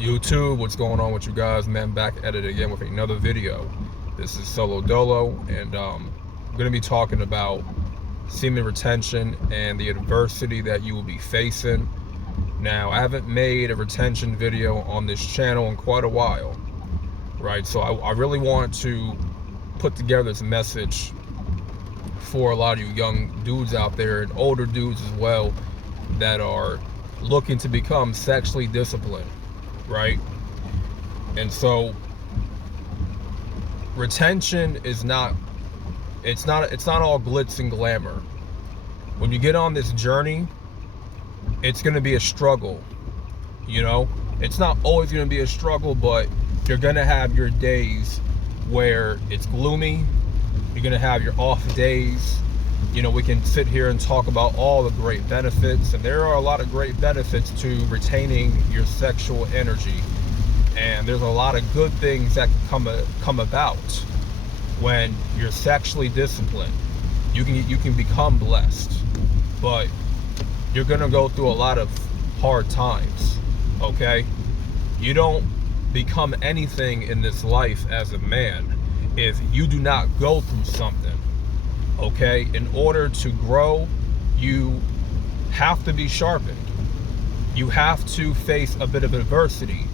YouTube, what's going on with you guys? Man, back at it again with another video. This is Solo Dolo, and I'm going to be talking about semen retention and the adversity that you will be facing. Now, I haven't made a retention video on this channel in quite a while, right? So I really want to put together this message for a lot of you young dudes out there and older dudes as well that are looking to become sexually disciplined, right? And so retention is not all glitz and glamour. When you get on this journey, it's going to be a struggle. It's not always going to be a struggle, but you're going to have your days where it's gloomy. You're going to have your off days. We can sit here and talk about all the great benefits, and there are a lot of great benefits to retaining your sexual energy. And there's a lot of good things that can come about when you're sexually disciplined. You can become blessed, but you're gonna go through a lot of hard times. Okay, you don't become anything in this life as a man if you do not go through something. Okay, in order to grow, you have to be sharpened. You have to face a bit of adversity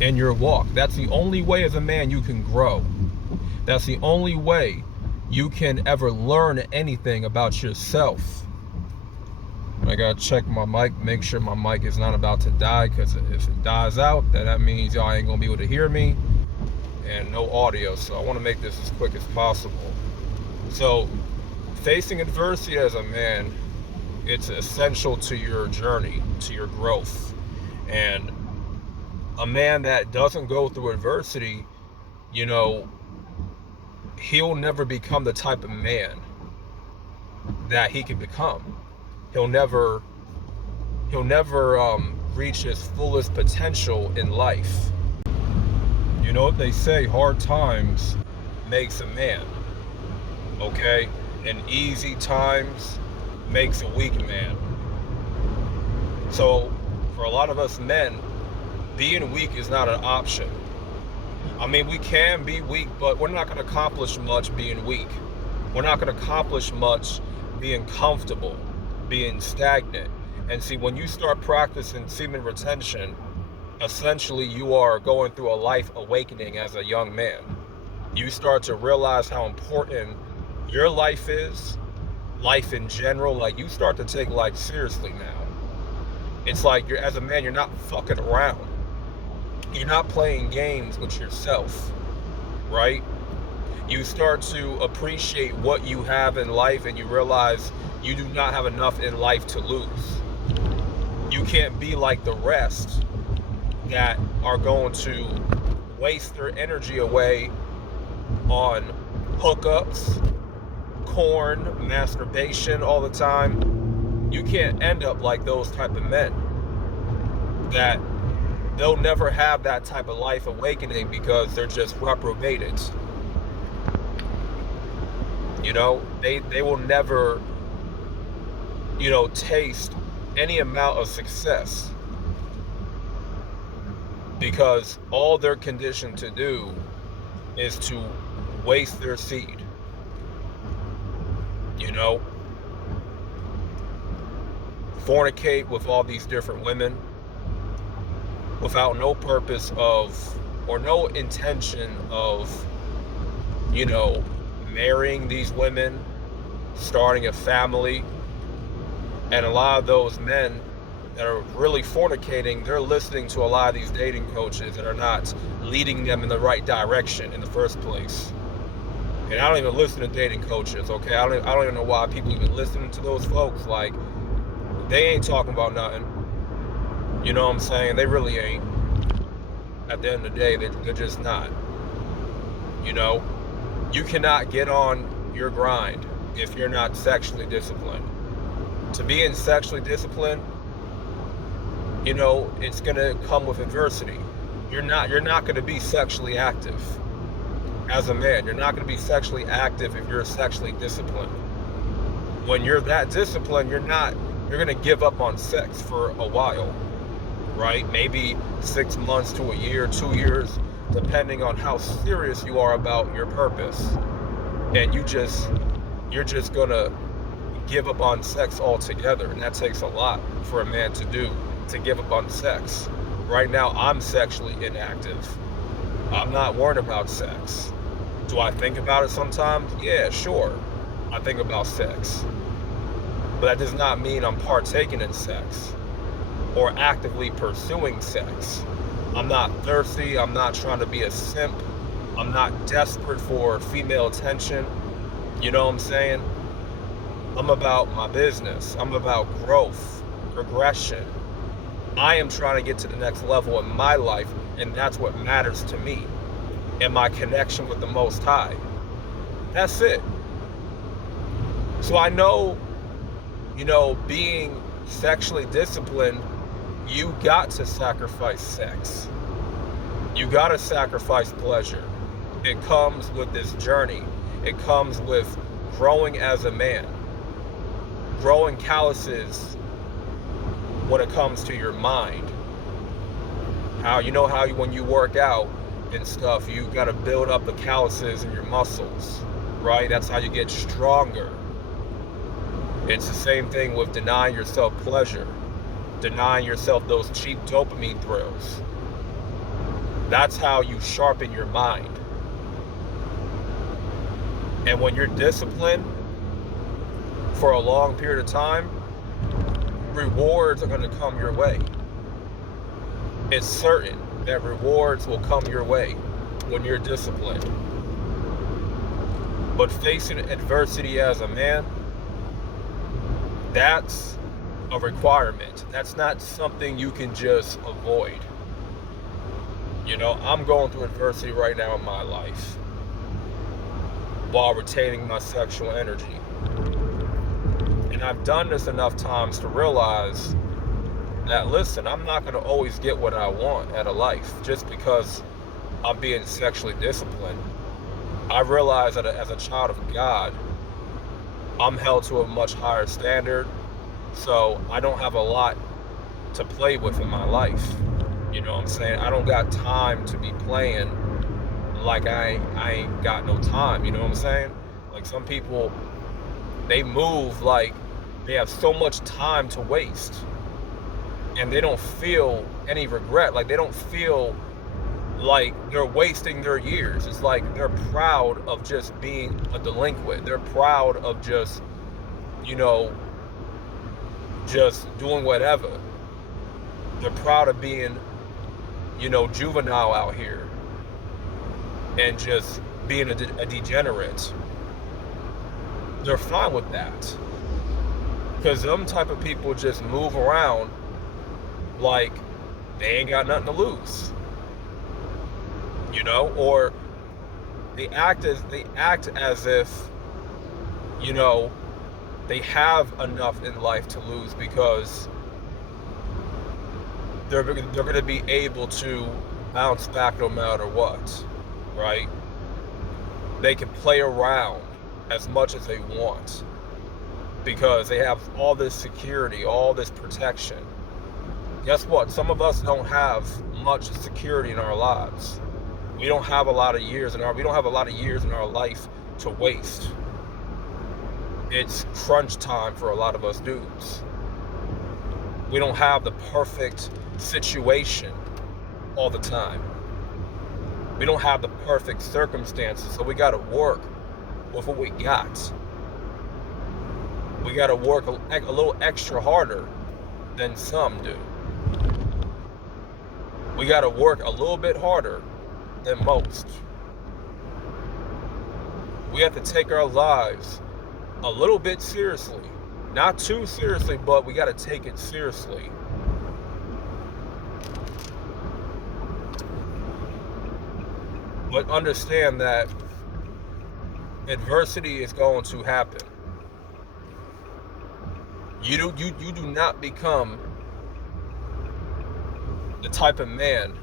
in your walk. That's the only way as a man you can grow. That's the only way you can ever learn anything about yourself. I gotta check my mic, make sure my mic is not about to die, because if it dies out, then that means y'all ain't gonna be able to hear me and no audio. So I want to make this as quick as possible. So facing adversity as a man, it's essential to your journey, to your growth. And a man that doesn't go through adversity, he'll never become the type of man that he can become. He'll never reach his fullest potential in life. You know what they say, hard times makes a man. Okay? And easy times makes a weak man. So for a lot of us men, being weak is not an option. I mean, we can be weak, but we're not going to accomplish much being weak. We're not going to accomplish much being comfortable, being stagnant. And see, when you start practicing semen retention, essentially you are going through a life awakening as a young man. You start to realize how important your life is, life in general. Like, you start to take life seriously now. It's like, as a man, you're not fucking around. You're not playing games with yourself, right? You start to appreciate what you have in life, and you realize you do not have enough in life to lose. You can't be like the rest that are going to waste their energy away on hookups, porn, masturbation all the time. You can't end up like those type of men that they'll never have that type of life awakening because they're just reprobated. They will never, taste any amount of success, because all they're conditioned to do is to waste their seed. Fornicate with all these different women without no purpose of, or no intention of, marrying these women, starting a family. And a lot of those men that are really fornicating, they're listening to a lot of these dating coaches that are not leading them in the right direction in the first place. And I don't even listen to dating coaches, okay? I don't even know why people even listen to those folks. Like, they ain't talking about nothing. You know what I'm saying? They really ain't. At the end of the day, they're just not. You cannot get on your grind if you're not sexually disciplined. To be sexually disciplined, it's gonna come with adversity. You're not gonna be sexually active as a man. You're not gonna be sexually active if you're sexually disciplined. When you're that disciplined, you're gonna give up on sex for a while. right? Maybe 6 months to a year, 2 years, depending on how serious you are about your purpose. And you're just gonna give up on sex altogether, and that takes a lot for a man to do, to give up on sex. Right now, I'm sexually inactive. I'm not worried about sex. Do I think about it sometimes? Yeah, sure. I think about sex. But that does not mean I'm partaking in sex or actively pursuing sex. I'm not thirsty. I'm not trying to be a simp. I'm not desperate for female attention. You know what I'm saying? I'm about my business. I'm about growth, progression. I am trying to get to the next level in my life, and that's what matters to me, and my connection with the Most High. That's it. So I know, being sexually disciplined, you got to sacrifice sex. You got to sacrifice pleasure. It comes with this journey. It comes with growing as a man, growing calluses when it comes to your mind. When you work out and stuff, you got to build up the calluses in your muscles, right? That's how you get stronger. It's the same thing with denying yourself pleasure, denying yourself those cheap dopamine thrills. That's how you sharpen your mind. And when you're disciplined for a long period of time, rewards are going to come your way. It's certain that rewards will come your way when you're disciplined. But facing adversity as a man, that's a requirement. That's not something you can just avoid. I'm going through adversity right now in my life while retaining my sexual energy. And I've done this enough times to realize that, listen, I'm not going to always get what I want out of life just because I'm being sexually disciplined. I realize that as a child of God, I'm held to a much higher standard, so I don't have a lot to play with in my life. You know what I'm saying? I don't got time to be playing like I ain't got no time. You know what I'm saying? Like, some people, they move like they have so much time to waste, and they don't feel any regret. Like, they don't feel like they're wasting their years. It's like they're proud of just being a delinquent. They're proud of just doing whatever. They're proud of being juvenile out here and just being a degenerate. They're fine with that, because them type of people just move around like they ain't got nothing to lose, or they act as if they have enough in life to lose, because they're going to be able to bounce back no matter what, right? They can play around as much as they want because they have all this security, all this protection. Guess what? Some of us don't have much security in our lives. We don't have a lot of years in our life to waste. It's crunch time for a lot of us dudes. We don't have the perfect situation all the time. We don't have the perfect circumstances, so we got to work with what we got. We got to work a little extra harder than some do. We got to work a little bit harder than most. We have to take our lives a little bit seriously. Not too seriously, but we got to take it seriously. But understand that adversity is going to happen. You do not become the type of man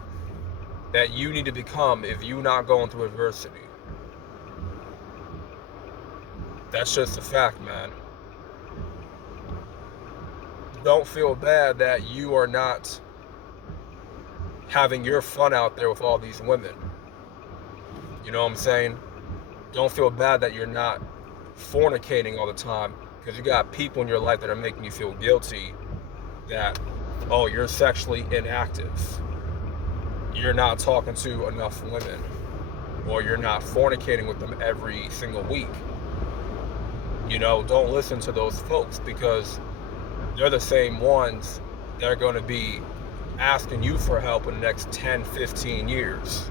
that you need to become if you're not going through adversity. That's just a fact, man. Don't feel bad that you are not having your fun out there with all these women. You know what I'm saying? Don't feel bad that you're not fornicating all the time, because you got people in your life that are making you feel guilty that, oh, you're sexually inactive, you're not talking to enough women, or you're not fornicating with them every single week. You know, don't listen to those folks, because they're the same ones that are going to be asking you for help in the next 10, 15 years.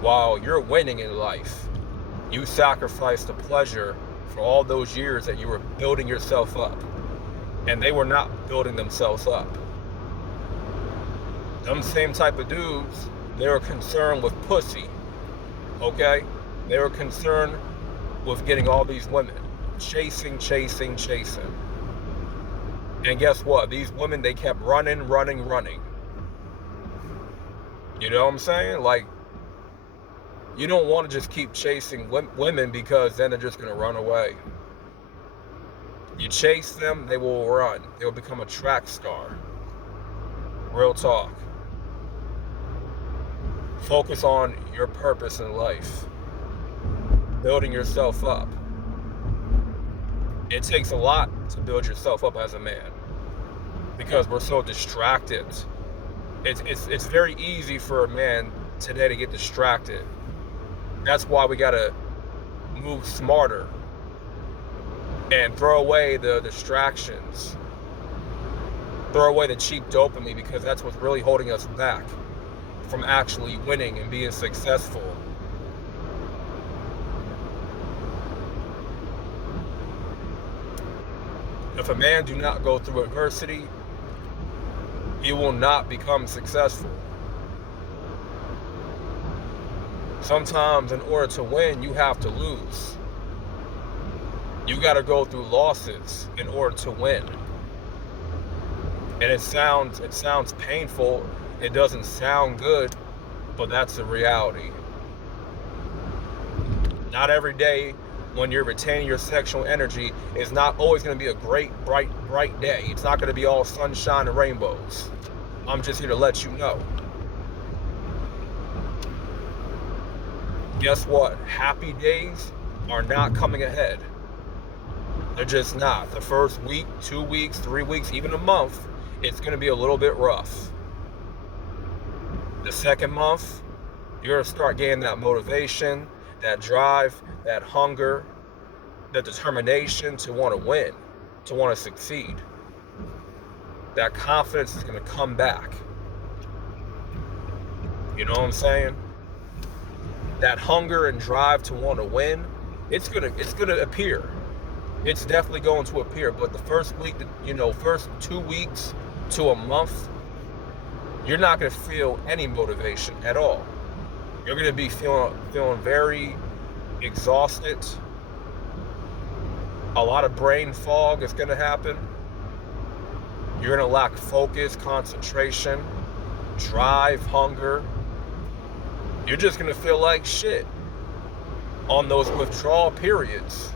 While you're winning in life, you sacrificed the pleasure for all those years that you were building yourself up, and they were not building themselves up. Them same type of dudes, they were concerned with pussy, okay? They were concerned with getting all these women, chasing. And guess what? These women, they kept running. You know what I'm saying? Like, you don't want to just keep chasing women, because then they're just going to run away. You chase them, they will run. They will become a track star. Real talk. Focus on your purpose in life. Building yourself up. It takes a lot to build yourself up as a man, because we're so distracted. It's very easy for a man today to get distracted. That's why we gotta move smarter and throw away the distractions. Throw away the cheap dopamine, because that's what's really holding us back from actually winning and being successful. If a man do not go through adversity, he will not become successful. Sometimes in order to win, you have to lose. You got to go through losses in order to win. And it sounds painful. It doesn't sound good, but that's the reality. Not every day when you're retaining your sexual energy is not always going to be a great, bright day. It's not going to be all sunshine and rainbows. I'm just here to let you know. Guess what? Happy days are not coming ahead. They're just not. The first week, 2 weeks, 3 weeks, even a month, it's going to be a little bit rough. The second month, you're going to start getting that motivation, that drive, that hunger, that determination to want to win, to want to succeed. That confidence is going to come back. You know what I'm saying? That hunger and drive to want to win, it's gonna appear. It's definitely going to appear. But the first week, first 2 weeks to a month, you're not gonna feel any motivation at all. You're gonna be feeling very exhausted. A lot of brain fog is gonna happen. You're gonna lack focus, concentration, drive, hunger. You're just gonna feel like shit on those withdrawal periods.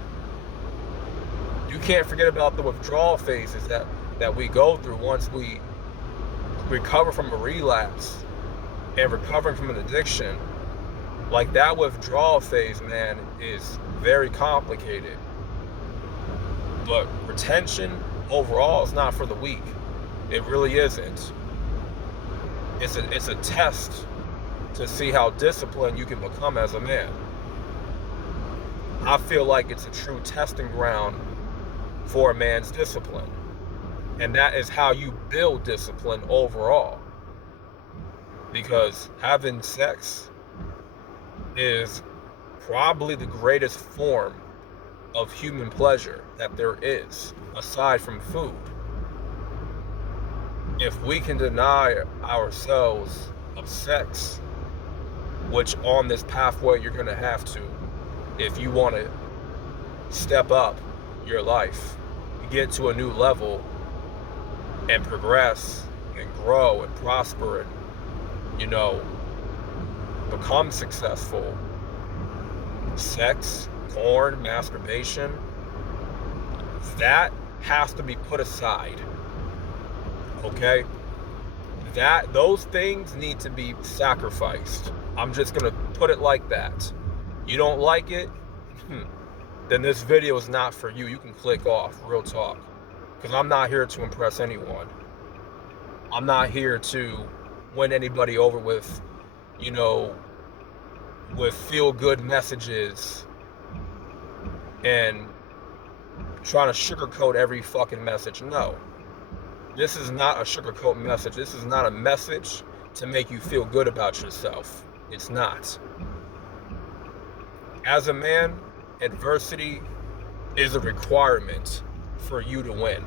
You can't forget about the withdrawal phases that we go through once we recover from a relapse and recovering from an addiction. Like, that withdrawal phase, man, is very complicated. But retention overall is not for the weak. It really isn't. It's a test to see how disciplined you can become as a man. I feel like it's a true testing ground for a man's discipline. And that is how you build discipline overall. Because having sex is probably the greatest form of human pleasure that there is, aside from food. If we can deny ourselves of sex, which on this pathway you're going to have to, if you want to step up your life, get to a new level and progress and grow and prosper and, become successful. Sex, porn, masturbation, that has to be put aside. Okay? those things need to be sacrificed. I'm just gonna put it like that. You don't like it, then this video is not for you. You can click off, real talk. Because I'm not here to impress anyone. I'm not here to win anybody over with, you know, with feel-good messages and trying to sugarcoat every fucking message. No. This is not a sugarcoat message. This is not a message to make you feel good about yourself. It's not. As a man, adversity is a requirement for you to win.